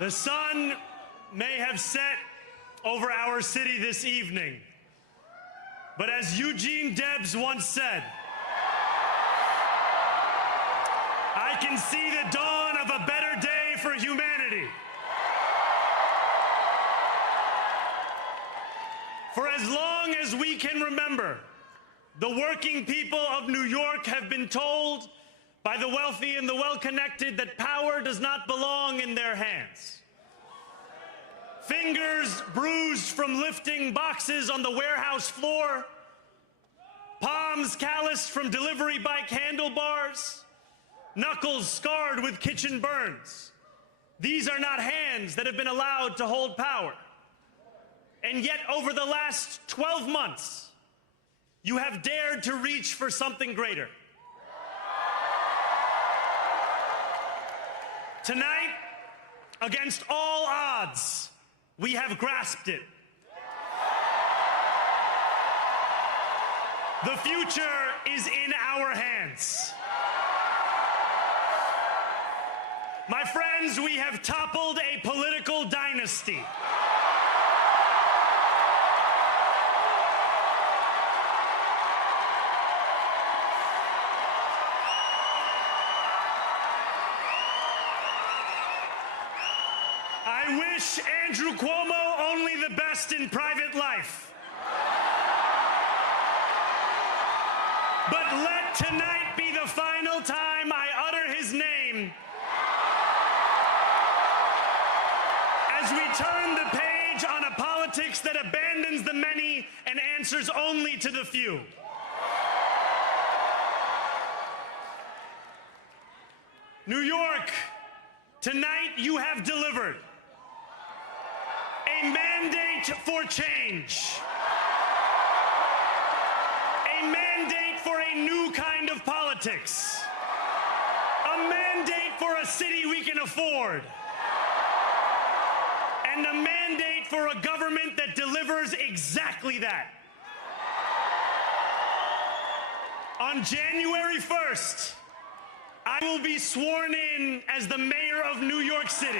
The sun may have set over our city this evening, but as Eugene Debs once said, I can see the dawn of a better day for humanity. For as long as we can remember, the working people of New York have been told by the wealthy and the well-connected that power does not belong in their hands. Fingers bruised from lifting boxes on the warehouse floor, palms calloused from delivery bike handlebars, knuckles scarred with kitchen burns. These are not hands that have been allowed to hold power. And yet, over the last 12 months, you have dared to reach for something greater. Tonight, against all odds, we have grasped it. The future is in our hands. My friends, we have toppled a political dynasty. I wish Andrew Cuomo only the best in private life. But let tonight be the final time I utter his name as we turn the page on a politics that abandons the many and answers only to the few. New York, tonight you have delivered a mandate for change, a mandate for a new kind of politics, a mandate for a city we can afford, and a mandate for a government that delivers exactly that. On January 1st, I will be sworn in as the mayor of New York City.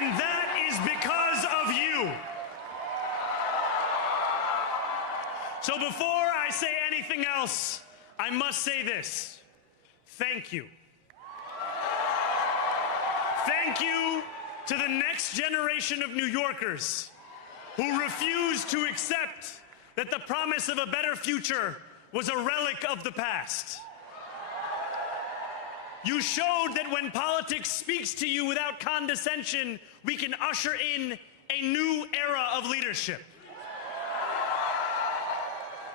And that is because of you. So before I say anything else, I must say this. Thank you. Thank you to the next generation of New Yorkers who refused to accept that the promise of a better future was a relic of the past. You showed that when politics speaks to you without condescension, we can usher in a new era of leadership.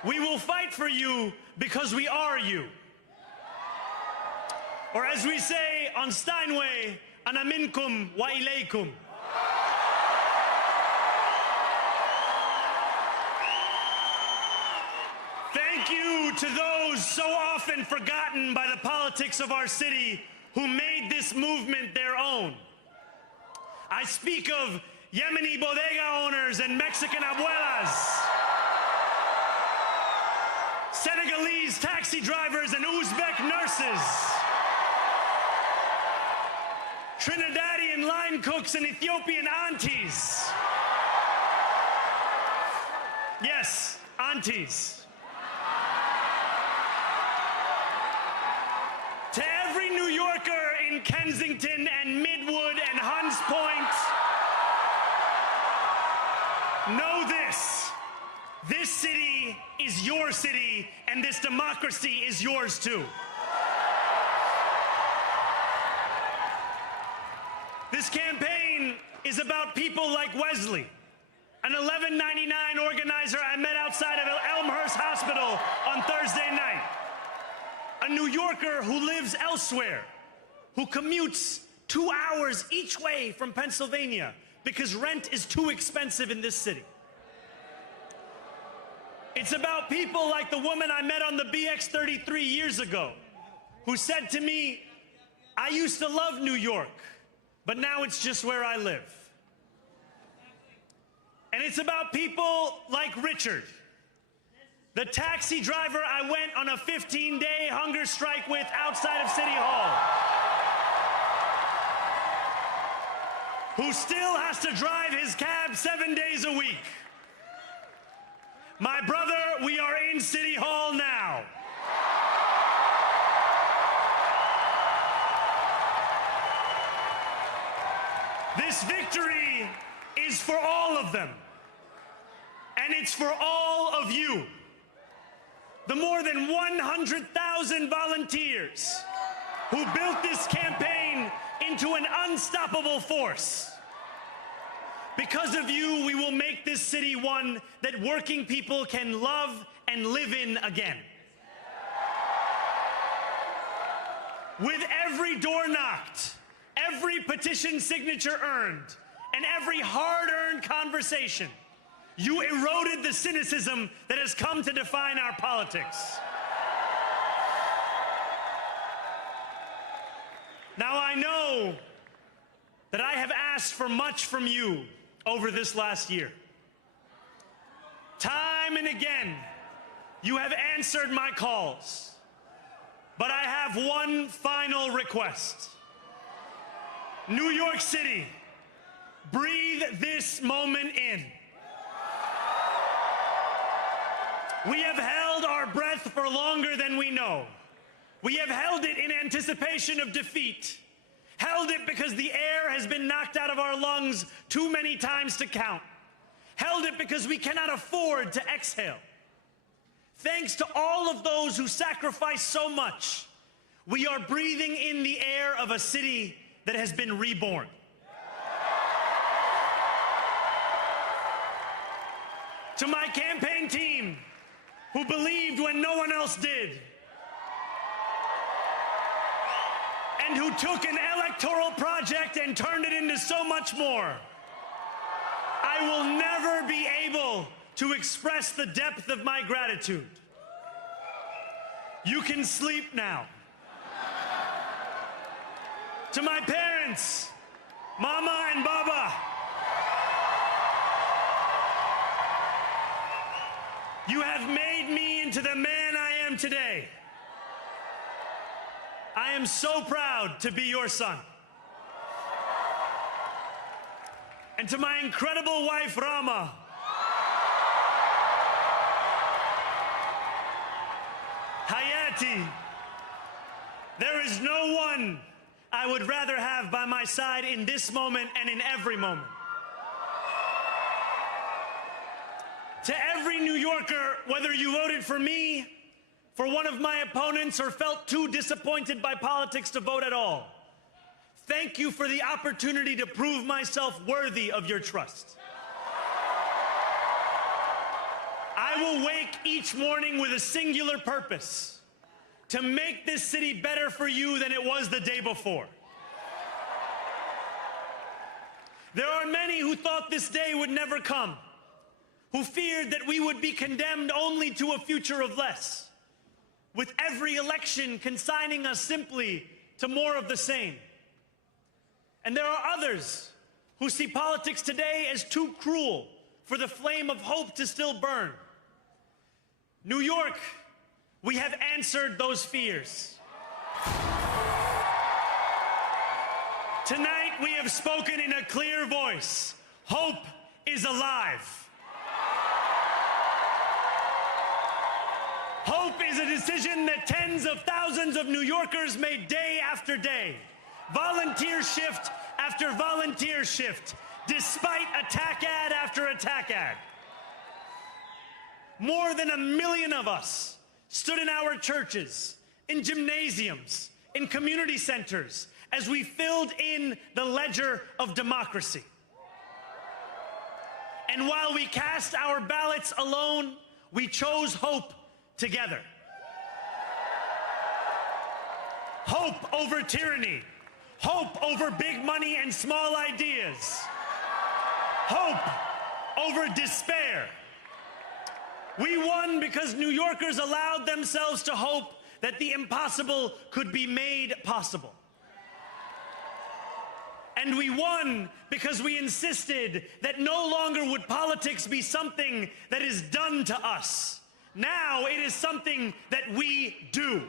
We will fight for you because we are you. Or as we say on Steinway, ana minkum wa ilaykum. Thank you to those so often forgotten by the politics of our city who made this movement their own. I speak of Yemeni bodega owners and Mexican abuelas, Senegalese taxi drivers and Uzbek nurses, Trinidadian line cooks and Ethiopian aunties. Yes, aunties. To every New Yorker in Kensington and Midwood and Hunts Point, know this. This city is your city, and this democracy is yours too. This campaign is about people like Wesley, an $11.99 organizer I met outside of Elmhurst Hospital on Thursday night. A New Yorker who lives elsewhere, who commutes 2 hours each way from Pennsylvania because rent is too expensive in this city. It's about people like the woman I met on the BX33 years ago, who said to me, I used to love New York, but now it's just where I live. And it's about people like Richard, The taxi driver I went on a 15-day hunger strike with outside of City Hall, who still has to drive his cab 7 days a week. My brother, we are in City Hall now. This victory is for all of them, and it's for all of you. The more than 100,000 volunteers who built this campaign into an unstoppable force. Because of you, we will make this city one that working people can love and live in again. With every door knocked, every petition signature earned, and every hard-earned conversation, you eroded the cynicism that has come to define our politics. Now, I know that I have asked for much from you over this last year. Time and again, you have answered my calls. But I have one final request. New York City, breathe this moment in. We have held our breath for longer than we know. We have held it in anticipation of defeat. Held it because the air has been knocked out of our lungs too many times to count. Held it because we cannot afford to exhale. Thanks to all of those who sacrificed so much, we are breathing in the air of a city that has been reborn. To my campaign team, who believed when no one else did, and who took an electoral project and turned it into so much more, I will never be able to express the depth of my gratitude. You can sleep now. To my parents, Mama and Baba, you have made me into the man I am today. I am so proud to be your son. And to my incredible wife, Rama, Hayati, there is no one I would rather have by my side in this moment and in every moment. To every New Yorker, whether you voted for me, for one of my opponents, or felt too disappointed by politics to vote at all, thank you for the opportunity to prove myself worthy of your trust. I will wake each morning with a singular purpose: to make this city better for you than it was the day before. There are many who thought this day would never come, who feared that we would be condemned only to a future of less, with every election consigning us simply to more of the same. And there are others who see politics today as too cruel for the flame of hope to still burn. New York, we have answered those fears. Tonight we have spoken in a clear voice. Hope is alive. Hope is a decision that tens of thousands of New Yorkers made day after day, volunteer shift after volunteer shift, despite attack ad after attack ad. More than 1 million of us stood in our churches, in gymnasiums, in community centers, as we filled in the ledger of democracy. And while we cast our ballots alone, we chose hope together. Hope over tyranny. Hope over big money and small ideas. Hope over despair. We won because New Yorkers allowed themselves to hope that the impossible could be made possible. And we won because we insisted that no longer would politics be something that is done to us, Now it is something that we do.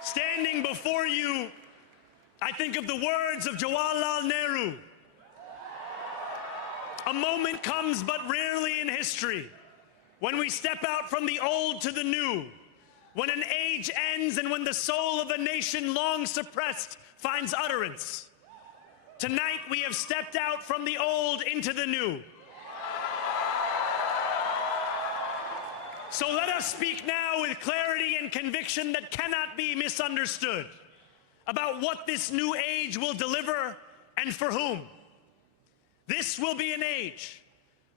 Standing before you, I think of the words of Jawaharlal Nehru. A moment comes but rarely in history when we step out from the old to the new, when an age ends and when the soul of a nation long suppressed finds utterance. Tonight we have stepped out from the old into the new. So let us speak now with clarity and conviction that cannot be misunderstood about what this new age will deliver and for whom. This will be an age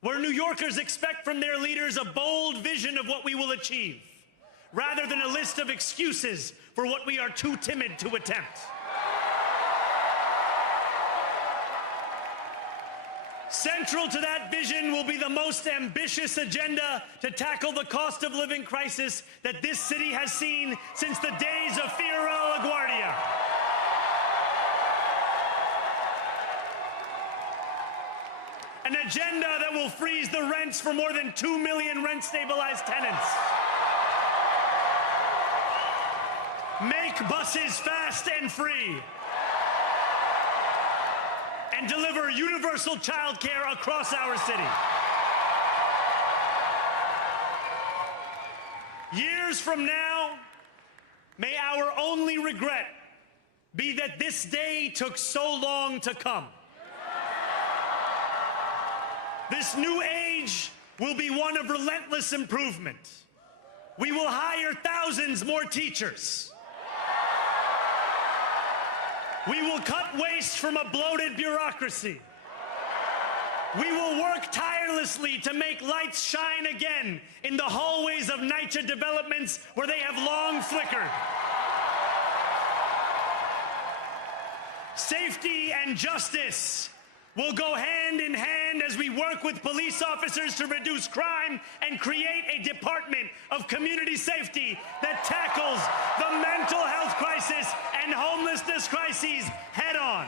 where New Yorkers expect from their leaders a bold vision of what we will achieve, rather than a list of excuses for what we are too timid to attempt. Central to that vision will be the most ambitious agenda to tackle the cost of living crisis that this city has seen since the days of Fiora LaGuardia. An agenda that will freeze the rents for more than 2 million rent-stabilized tenants. Make buses fast and free. And deliver universal child care across our city. Years from now, may our only regret be that this day took so long to come. This new age will be one of relentless improvement. We will hire thousands more teachers. We will cut waste from a bloated bureaucracy. We will work tirelessly to make lights shine again in the hallways of NYCHA developments where they have long flickered. Safety and justice will go hand in hand as we work with police officers to reduce crime and create a department of community safety that tackles the mental health crisis and homelessness crises head on.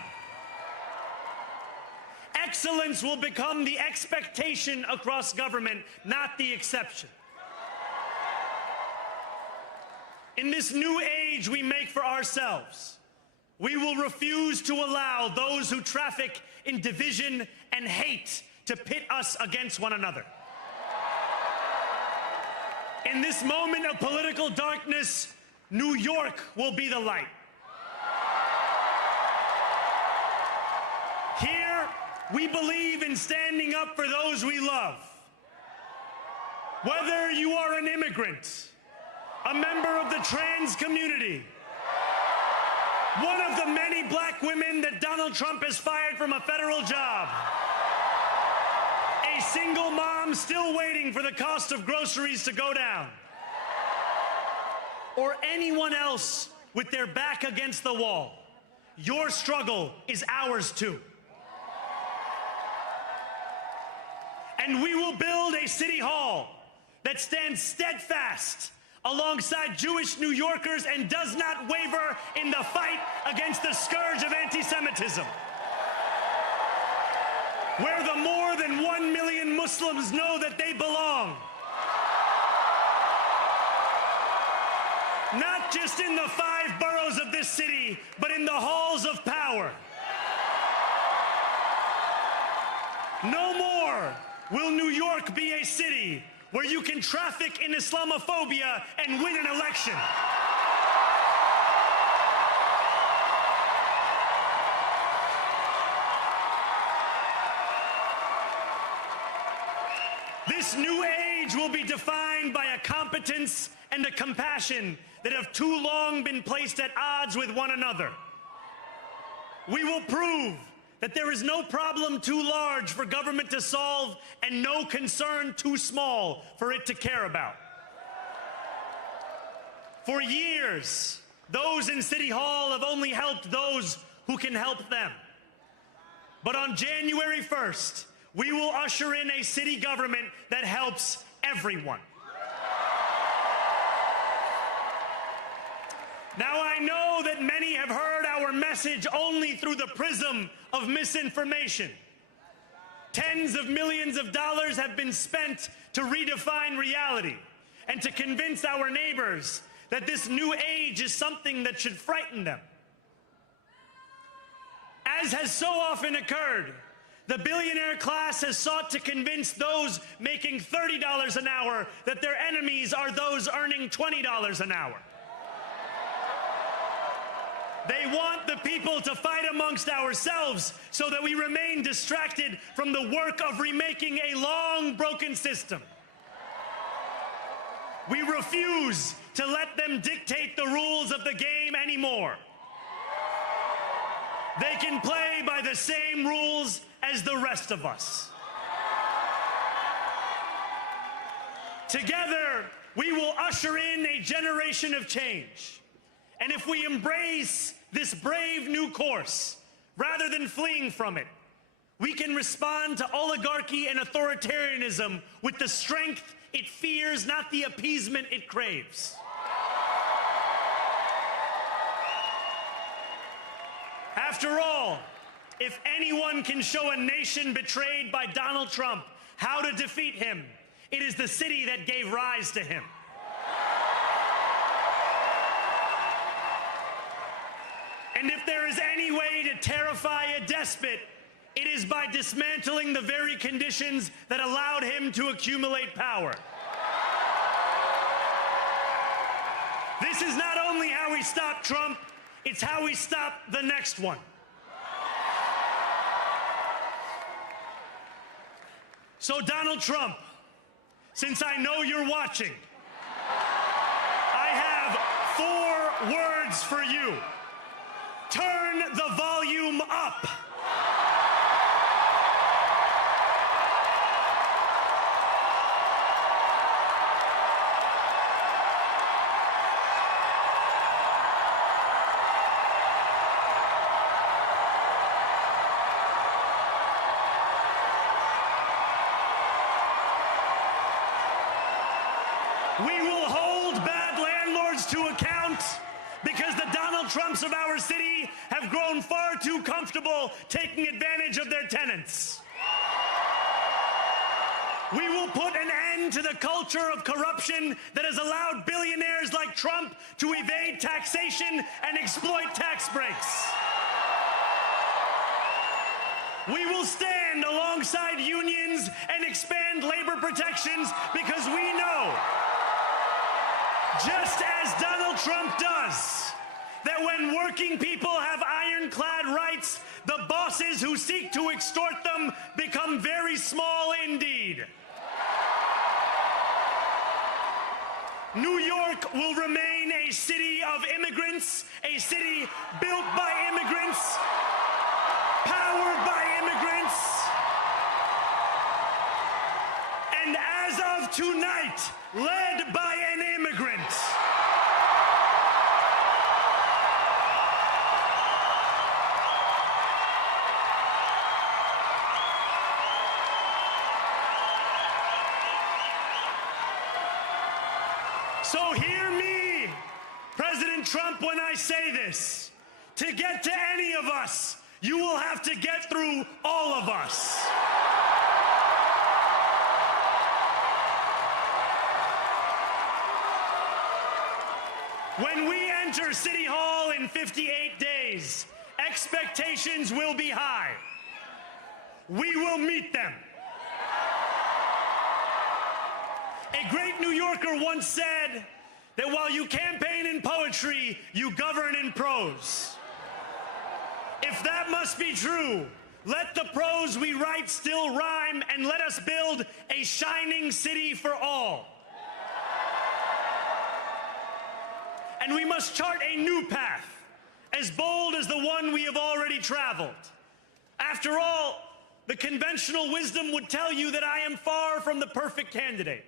Excellence will become the expectation across government, not the exception. In this new age we make for ourselves, we will refuse to allow those who traffic in division and hate to pit us against one another. In this moment of political darkness, New York will be the light. Here, we believe in standing up for those we love. Whether you are an immigrant, a member of the trans community, one of the many black women that Donald Trump has fired from a federal job, a single mom still waiting for the cost of groceries to go down, or anyone else with their back against the wall, your struggle is ours too. And we will build a city hall that stands steadfast alongside Jewish New Yorkers and does not waver in the fight against the scourge of anti-Semitism. Where the more than 1 million Muslims know that they belong. Not just in the 5 boroughs of this city, but in the halls of power. No more will New York be a city where you can traffic in Islamophobia and win an election. This new age will be defined by a competence and a compassion that have too long been placed at odds with one another. We will prove that there is no problem too large for government to solve and no concern too small for it to care about. For years, those in City Hall have only helped those who can help them. But on January 1st, we will usher in a city government that helps everyone. Now, I know that many have heard our message only through the prism of misinformation. Tens of millions of dollars have been spent to redefine reality and to convince our neighbors that this new age is something that should frighten them. As has so often occurred, the billionaire class has sought to convince those making $30 an hour that their enemies are those earning $20 an hour. They want the people to fight amongst ourselves so that we remain distracted from the work of remaking a long broken system. We refuse to let them dictate the rules of the game anymore. They can play by the same rules as the rest of us. Together, we will usher in a generation of change. And if we embrace this brave new course, rather than fleeing from it, we can respond to oligarchy and authoritarianism with the strength it fears, not the appeasement it craves. After all, if anyone can show a nation betrayed by Donald Trump how to defeat him, it is the city that gave rise to him. And if there is any way to terrify a despot, it is by dismantling the very conditions that allowed him to accumulate power. This is not only how we stop Trump, it's how we stop the next one. So, Donald Trump, since I know you're watching, I have 4 words for you. Turn the volume up. We will hold bad landlords to account because the Donald Trumps of our city have grown far too comfortable taking advantage of their tenants. We will put an end to the culture of corruption that has allowed billionaires like Trump to evade taxation and exploit tax breaks. We will stand alongside unions and expand labor protections because we know, just as Donald Trump does, that when working people have ironclad rights, the bosses who seek to extort them become very small indeed. New York will remain a city of immigrants, a city built by immigrants, powered by immigrants, and as of tonight, led by an immigrant. So hear me, President Trump, when I say this. To get to any of us, you will have to get through all of us. When we enter City Hall in 58 days, expectations will be high. We will meet them. A great New Yorker once said that while you campaign in poetry, you govern in prose. If that must be true, let the prose we write still rhyme, and let us build a shining city for all. And we must chart a new path, as bold as the one we have already traveled. After all, the conventional wisdom would tell you that I am far from the perfect candidate.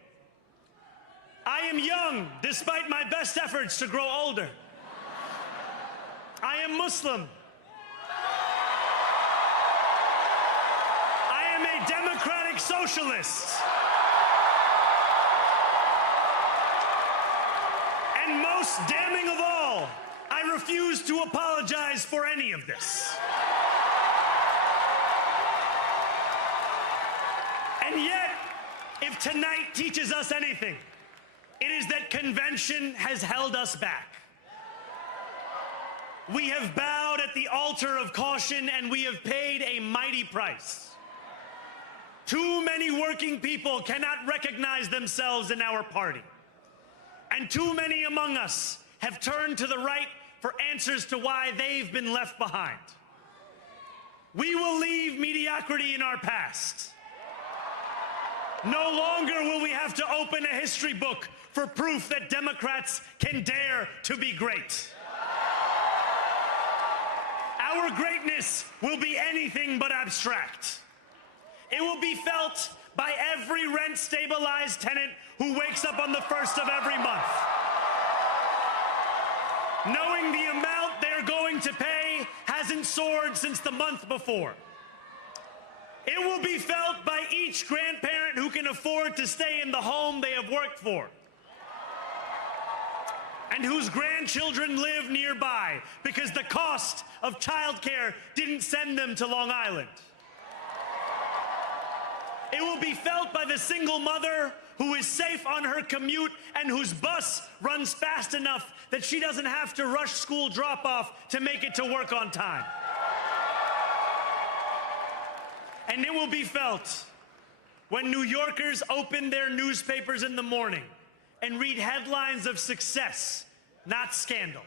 I am young, despite my best efforts to grow older. I am Muslim. I am a democratic socialist. And most damning of all, I refuse to apologize for any of this. And yet, if tonight teaches us anything, it is that convention has held us back. We have bowed at the altar of caution, and we have paid a mighty price. Too many working people cannot recognize themselves in our party. And too many among us have turned to the right for answers to why they've been left behind. We will leave mediocrity in our past. No longer will we have to open a history book for proof that Democrats can dare to be great. Our greatness will be anything but abstract. It will be felt by every rent-stabilized tenant who wakes up on the first of every month, knowing the amount they're going to pay hasn't soared since the month before. It will be felt by each grandparent who can afford to stay in the home they have worked for, and whose grandchildren live nearby because the cost of childcare didn't send them to Long Island. It will be felt by the single mother who is safe on her commute and whose bus runs fast enough that she doesn't have to rush school drop-off to make it to work on time. And it will be felt when New Yorkers open their newspapers in the morning and read headlines of success, not scandal.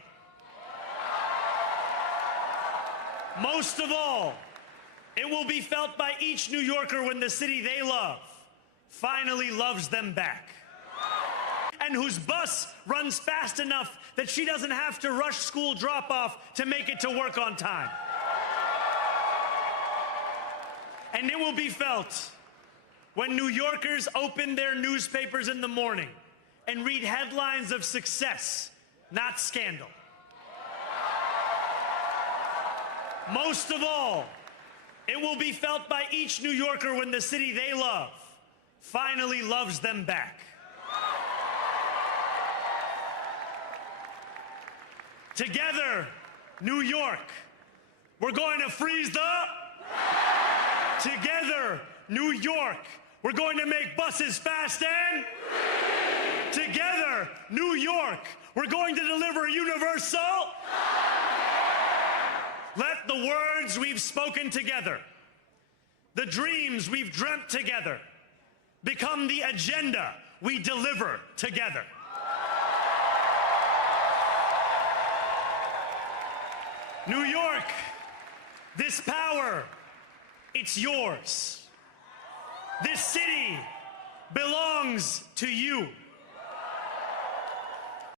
Most of all, it will be felt by each New Yorker when the city they love finally loves them back, and whose bus runs fast enough that she doesn't have to rush school drop-off to make it to work on time. And it will be felt when New Yorkers open their newspapers in the morning and read headlines of success, not scandal. Most of all, it will be felt by each New Yorker when the city they love finally loves them back. Together, New York, we're going to freeze the... Together, New York, we're going to make buses fast and... Together, New York, we're going to deliver universal... Let the words we've spoken together, the dreams we've dreamt together, become the agenda we deliver together. New York, this power, it's yours. This city belongs to you.